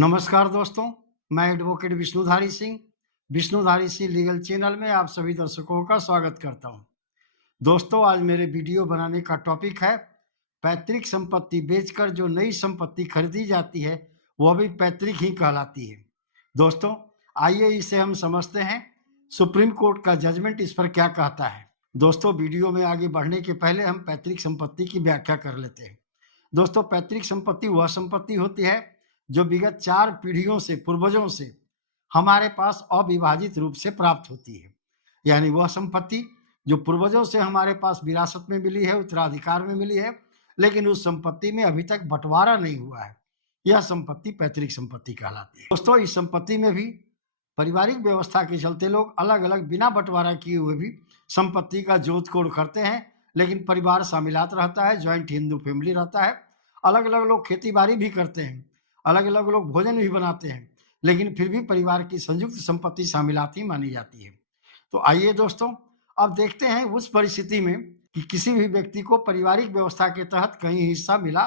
नमस्कार दोस्तों, मैं advocate Vishnudhari Singh legal channel में आप सभी दर्शकों का स्वागत करता हूं। दोस्तों, आज मेरे वीडियो बनाने का टॉपिक है पैतृक संपत्ति बेचकर जो नई संपत्ति खरीदी जाती है वह भी पैतृक ही कहलाती है। दोस्तों, आइए इसे हम समझते हैं सुप्रीम कोर्ट का जजमेंट इस पर क्या कहता है। दोस्तों, वीडियो में आगे बढ़ने के पहले हम पैतृक संपत्ति की व्याख्या कर लेते हैं। दोस्तों, पैतृक संपत्ति वह संपत्ति होती है जो विगत 4 पीढ़ियों से, पूर्वजों से हमारे पास अविभाजित रूप से प्राप्त होती है। यानी वह संपत्ति जो पूर्वजों से हमारे पास विरासत में मिली है, उत्तराधिकार में मिली है, लेकिन उस संपत्ति में अभी तक बंटवारा नहीं हुआ है, यह संपत्ति पैतृक संपत्ति कहलाती है। दोस्तों, इस संपत्ति में भी पारिवारिक व्यवस्था के चलते लोग अलग अलग बिना बंटवारा किए हुए भी संपत्ति का जोत कोड़ करते हैं, लेकिन परिवार शामिलात रहता है, ज्वाइंट हिंदू फैमिली रहता है, अलग अलग लोग खेती बाड़ी भी करते हैं, अलग अलग लोग भोजन भी बनाते हैं, लेकिन फिर भी परिवार की संयुक्त संपत्ति शामिलात ही मानी जाती है। तो आइए दोस्तों, अब देखते हैं उस परिस्थिति में कि किसी भी व्यक्ति को पारिवारिक व्यवस्था के तहत कहीं हिस्सा मिला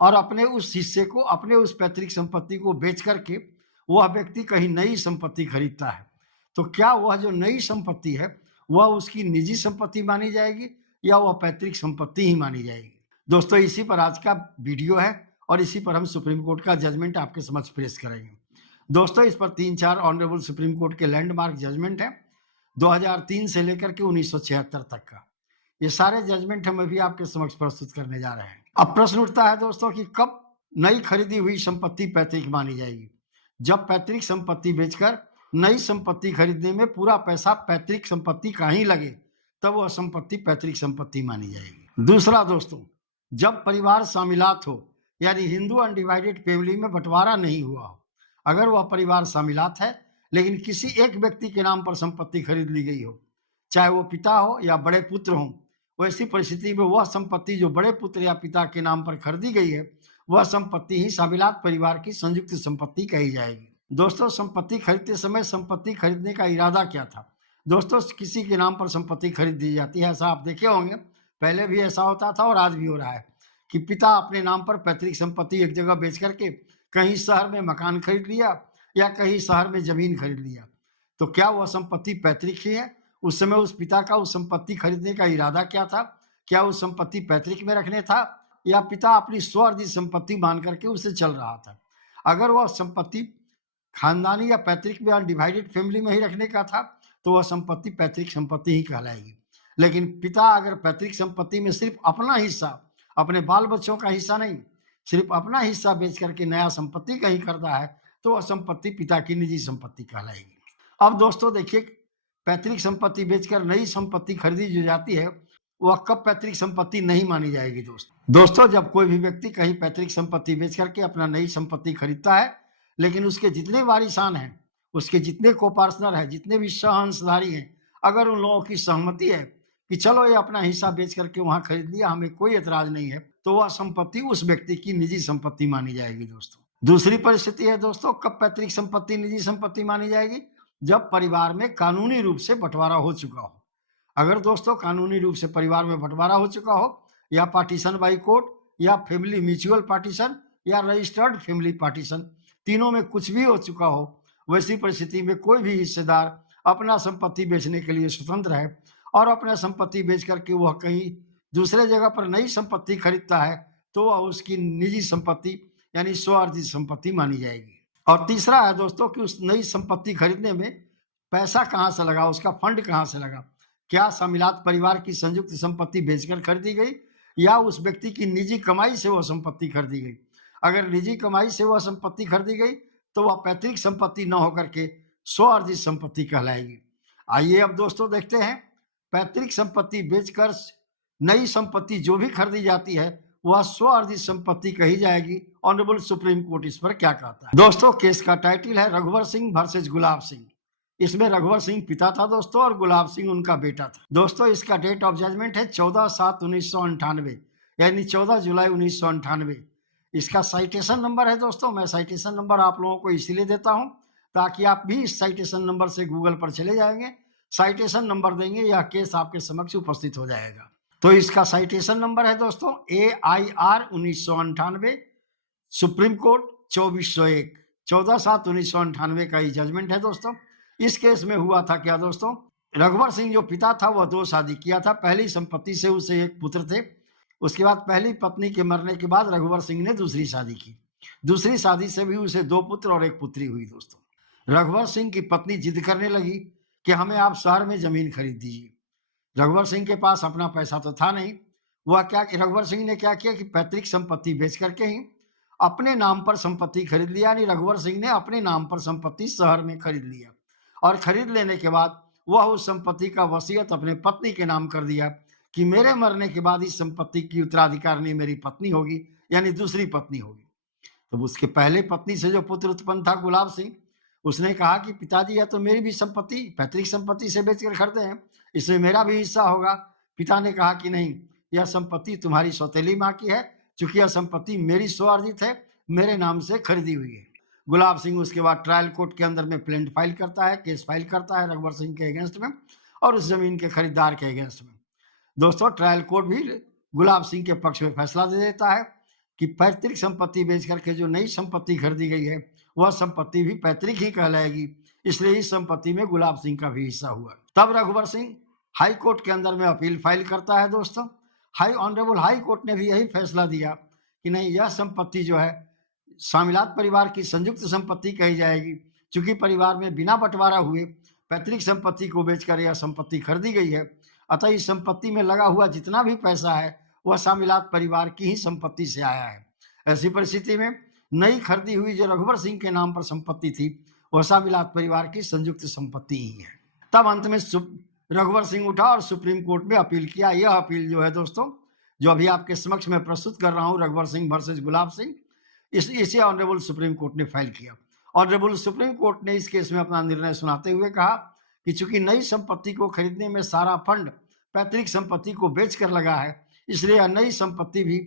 और अपने उस हिस्से को, अपने उस पैतृक संपत्ति को बेच करके वह व्यक्ति कहीं नई संपत्ति खरीदता है, तो क्या वह जो नई संपत्ति है वह उसकी निजी संपत्ति मानी जाएगी या वह पैतृक संपत्ति ही मानी जाएगी। दोस्तों, इसी पर आज का वीडियो है और इसी पर हम सुप्रीम कोर्ट का जजमेंट आपके समक्ष पेश करेंगे। दोस्तों, इस पर 3-4 ऑनरेबल सुप्रीम कोर्ट के लैंडमार्क जजमेंट है 2003 से लेकर के 1976 तक का। ये सारे जजमेंट हम अभी आपके समक्ष प्रस्तुत करने जा रहे हैं। अब प्रश्न उठता है दोस्तों कि कब नई खरीदी हुई संपत्ति पैतृक मानी जाएगी। जब पैतृक संपत्ति बेचकर नई संपत्ति खरीदने में पूरा पैसा पैतृक संपत्ति का ही लगे, तब वह संपत्ति पैतृक संपत्ति मानी जाएगी। दूसरा दोस्तों, जब परिवार शामिलात हो, यानी हिंदू अनडिवाइडेड फैमिली में बंटवारा नहीं हुआ हो, अगर वह परिवार शामिलात है लेकिन किसी एक व्यक्ति के नाम पर संपत्ति खरीद ली गई हो, चाहे वो पिता हो या बड़े पुत्र हो, वैसी परिस्थिति में वह संपत्ति जो बड़े पुत्र या पिता के नाम पर खरीदी गई है वह संपत्ति ही शामिलात परिवार की संयुक्त संपत्ति कही जाएगी। दोस्तों, संपत्ति खरीदते समय संपत्ति खरीदने का इरादा क्या था। दोस्तों, किसी के नाम पर संपत्ति खरीद दी जाती है, ऐसा आप देखे होंगे, पहले भी ऐसा होता था और आज भी हो रहा है कि पिता अपने नाम पर पैतृक संपत्ति एक जगह बेच करके कहीं शहर में मकान खरीद लिया या कहीं शहर में जमीन खरीद लिया, तो क्या वह संपत्ति पैतृक ही है। उस समय उस पिता का उस संपत्ति खरीदने का इरादा क्या था, क्या उस संपत्ति पैतृक में रखने था या पिता अपनी स्वअर्जित संपत्ति मान करके उसे चल रहा था। अगर वह संपत्ति खानदानी या पैतृक में अनडिवाइडेड फैमिली में ही रखने का था तो वह संपत्ति पैतृक संपत्ति ही कहलाएगी। लेकिन पिता अगर पैतृक संपत्ति में सिर्फ अपना हिस्सा, अपने बाल बच्चों का हिस्सा नहीं, सिर्फ अपना हिस्सा बेच करके नया संपत्ति कहीं खरीदा है तो वह संपत्ति पिता की निजी संपत्ति कहलाएगी। अब दोस्तों देखिए, पैतृक संपत्ति बेचकर नई संपत्ति खरीदी जो जाती है वह कब पैतृक संपत्ति नहीं मानी जाएगी। दोस्तों, जब कोई भी व्यक्ति कहीं पैतृक संपत्ति बेच करके अपना नई संपत्ति खरीदता है, लेकिन उसके जितने वारिसान हैं, उसके जितने को पार्टनर है, जितने भी सह अंशधारी हैं, अगर उन लोगों की सहमति है कि चलो ये अपना हिस्सा बेच करके वहां खरीद लिया, हमें कोई एतराज नहीं है, तो वह संपत्ति उस व्यक्ति की निजी संपत्ति मानी जाएगी। दोस्तों, दूसरी परिस्थिति है दोस्तों, कब पैतृक संपत्ति निजी संपत्ति मानी जाएगी। जब परिवार में कानूनी रूप से बंटवारा हो चुका हो। अगर दोस्तों कानूनी रूप से परिवार में बंटवारा हो चुका हो, या पार्टीशन बाई कोर्ट या फैमिली म्यूचुअल पार्टीशन या रजिस्टर्ड फैमिली पार्टीशन, तीनों में कुछ भी हो चुका हो, वैसी परिस्थिति में कोई भी हिस्सेदार अपना संपत्ति बेचने के लिए स्वतंत्र है और अपना संपत्ति बेच करके वह कहीं दूसरे जगह पर नई संपत्ति खरीदता है तो वह उसकी निजी संपत्ति यानी स्वअर्जित संपत्ति मानी जाएगी। और तीसरा है दोस्तों कि उस नई संपत्ति खरीदने में पैसा कहाँ से लगा, उसका फंड कहाँ से लगा। क्या शामिलात परिवार की संयुक्त संपत्ति बेचकर खरीदी गई या उस व्यक्ति की निजी कमाई से वह संपत्ति खरीदी गई। अगर निजी कमाई से वह संपत्ति खरीदी गई तो वह पैतृक संपत्ति न होकर के स्वअर्जित संपत्ति कहलाएगी। आइए अब दोस्तों देखते हैं, पैतृक संपत्ति बेचकर नई संपत्ति जो भी खरीदी जाती है वह स्वअर्जित संपत्ति कही जाएगी। ऑनरेबल सुप्रीम कोर्ट इस पर क्या कहता है। दोस्तों, केस का टाइटल है रघुवर सिंह वर्सेस गुलाब सिंह। इसमें रघुवर सिंह पिता था दोस्तों और गुलाब सिंह उनका बेटा था। दोस्तों, इसका डेट ऑफ जजमेंट है 14/7/1998 यानी 14 जुलाई 1998। इसका साइटेशन नंबर है दोस्तों, मैं साइटेशन नंबर आप लोगों को इसीलिए देता हूं ताकि आप भी इस साइटेशन नंबर से गूगल पर चले जाएंगे, साइटेशन नंबर देंगे, यह केस आपके समक्ष उपस्थित हो जाएगा। तो इसका साइटेशन नंबर है दोस्तों AIR 1998 सुप्रीम कोर्ट 2401 14/7/1998 का ये जजमेंट है दोस्तों। इस केस में हुआ था क्या दोस्तों, रघुवर सिंह जो पिता था वह 2 शादी किया था। पहली संपत्ति से उसे एक पुत्र थे। उसके बाद पहली पत्नी के मरने के बाद रघुवर सिंह ने दूसरी शादी की। दूसरी शादी से भी उसे 2 पुत्र और 1 पुत्री हुई दोस्तों। रघुवर सिंह की पत्नी जिद करने लगी कि हमें आप शहर में जमीन खरीद दीजिए। रघुवर सिंह के पास अपना पैसा तो था नहीं। रघुवर सिंह ने क्या किया कि पैतृक संपत्ति बेच करके ही अपने नाम पर संपत्ति खरीद लिया। यानी रघुवर सिंह ने अपने नाम पर संपत्ति शहर में खरीद लिया और खरीद लेने के बाद वह उस संपत्ति का वसीयत अपने पत्नी के नाम कर दिया कि मेरे मरने के बाद इस संपत्ति की उत्तराधिकारिणी मेरी पत्नी होगी, यानी दूसरी पत्नी होगी। तो उसके पहले पत्नी से जो पुत्र उत्पन्न था गुलाब सिंह, उसने कहा कि पिताजी यह तो मेरी भी संपत्ति पैतृक संपत्ति से बेचकर खरीदे हैं, इसमें मेरा भी हिस्सा होगा। पिता ने कहा कि नहीं, यह संपत्ति तुम्हारी सौतेली माँ की है, चूंकि यह संपत्ति मेरी स्वार्जित है, मेरे नाम से खरीदी हुई है। गुलाब सिंह उसके बाद ट्रायल कोर्ट के अंदर में प्लेंट फाइल करता है, केस फाइल करता है रघुवर सिंह के अगेंस्ट में और उस जमीन के खरीदार के अगेंस्ट में। दोस्तों ट्रायल कोर्ट भी गुलाब सिंह के पक्ष में फैसला दे देता है कि पैतृक संपत्ति बेच करके जो नई संपत्ति खरीदी गई है वह संपत्ति भी पैतृक ही कहलाएगी, इसलिए इस संपत्ति में गुलाब सिंह का भी हिस्सा हुआ। तब रघुवर सिंह हाई कोर्ट के अंदर में अपील फाइल करता है दोस्तों। ऑनरेबल हाई कोर्ट ने भी यही फैसला दिया कि नहीं, यह संपत्ति जो है स्वामिलात परिवार की संयुक्त संपत्ति कही जाएगी, क्योंकि परिवार में बिना बंटवारा हुए पैतृक संपत्ति को बेचकर यह संपत्ति खरीदी गई है। अतः इस संपत्ति में लगा हुआ जितना भी पैसा है वह शामिलात परिवार की ही संपत्ति से आया है। ऐसी परिस्थिति में नई खरीदी हुई जो रघुवर सिंह के नाम पर संपत्ति थी वह शामिलात परिवार की संयुक्त संपत्ति ही है। तब अंत में रघुवर सिंह उठा और सुप्रीम कोर्ट में अपील किया। यह अपील जो है दोस्तों, जो अभी आपके समक्ष में प्रस्तुत कर रहा हूं, रघुवर सिंह वर्सेस गुलाब सिंह, इसे ऑनरेबल सुप्रीम कोर्ट ने फाइल किया। ऑनरेबल सुप्रीम कोर्ट ने इस केस में अपना निर्णय सुनाते हुए कहा कि चूंकि नई संपत्ति को खरीदने में सारा फंड पैतृक संपत्ति को बेचकर लगा है, इसलिए यह नई संपत्ति भी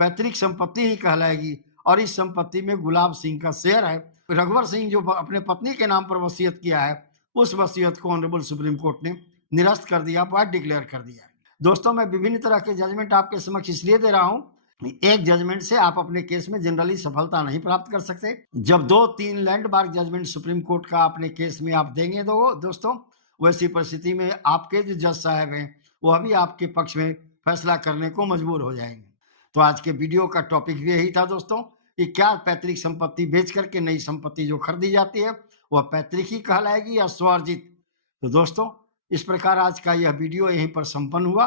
पैतृक संपत्ति ही कहलाएगी और इस संपत्ति में गुलाब सिंह का शेयर है। रघुवर सिंह जो अपने पत्नी के नाम पर वसीयत किया है उस वसीयत को ऑनरेबल सुप्रीम कोर्ट ने निरस्त कर दिया, वॉइड डिक्लेयर कर दिया। दोस्तों मैं विभिन्न तरह के जजमेंट आपके समक्ष इसलिए दे रहा हूं, एक जजमेंट से आप अपने केस में जनरली सफलता नहीं प्राप्त कर सकते। जब 2-3 लैंडमार्क जजमेंट सुप्रीम कोर्ट का अपने केस में आप देंगे दोस्तों, वैसी परिस्थिति में आपके जो जज साहब हैं वह भी आपके पक्ष में फैसला करने को मजबूर हो जाएंगे। तो आज के वीडियो का टॉपिक भी यही था दोस्तों कि क्या पैतृक संपत्ति बेच करके नई संपत्ति जो खरीदी जाती है वह पैतृक ही कहलाएगी या स्वार्जित। तो दोस्तों इस प्रकार आज का यह वीडियो यहीं पर संपन्न हुआ।